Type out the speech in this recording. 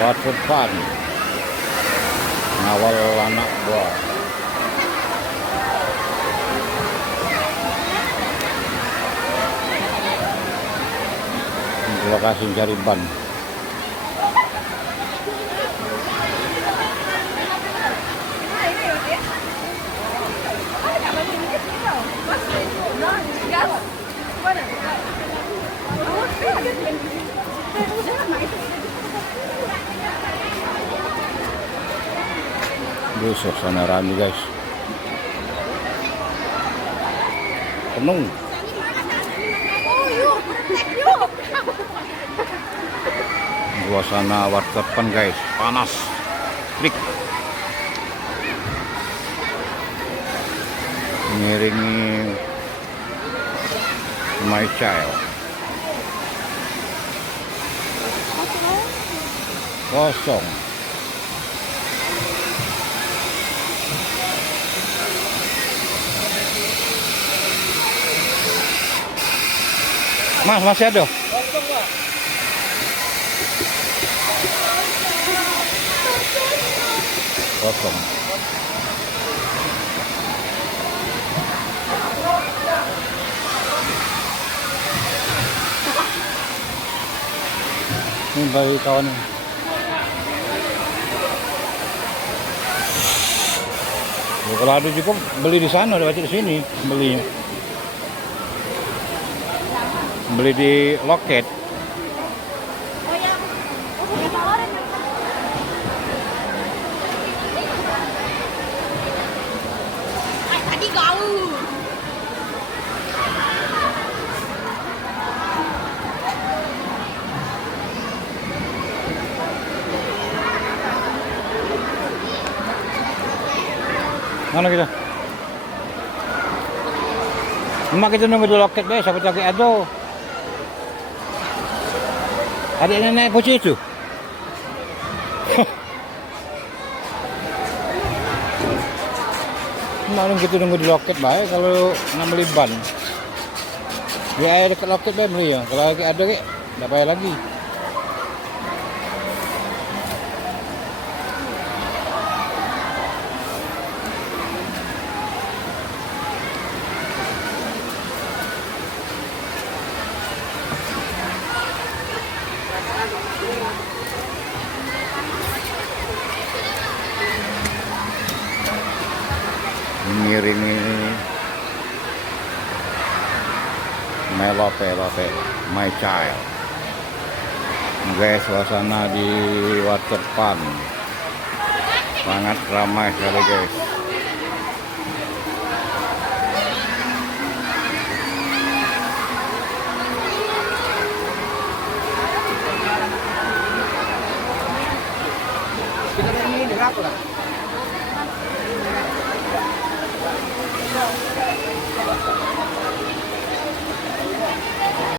water fun ngawal anak buah. Lokasi cari ban. Suasana rame guys, penuh. Suasana wartepan guys, panas, trik. Mengiringi My Child. Kosong. Mas, masih ada? Kosong. Ini bagi kawan. Kalau ada juga beli di sana, udah baca di sini belinya. Beli di loket. Tadi kau. Mana kita? Emak kita nunggu di loket deh, siapa lagi ada. Adik nenek kucing itu. Malam kita nunggu di loket baik kalau nak beli ban. Dia ada dekat loket baik beli ya. Kalau lagi ada kek, tak payah lagi. Mengiringi Melope My Child. Guys, suasana di waterpark sangat ramai sekali guys. Kita ini berapa lah?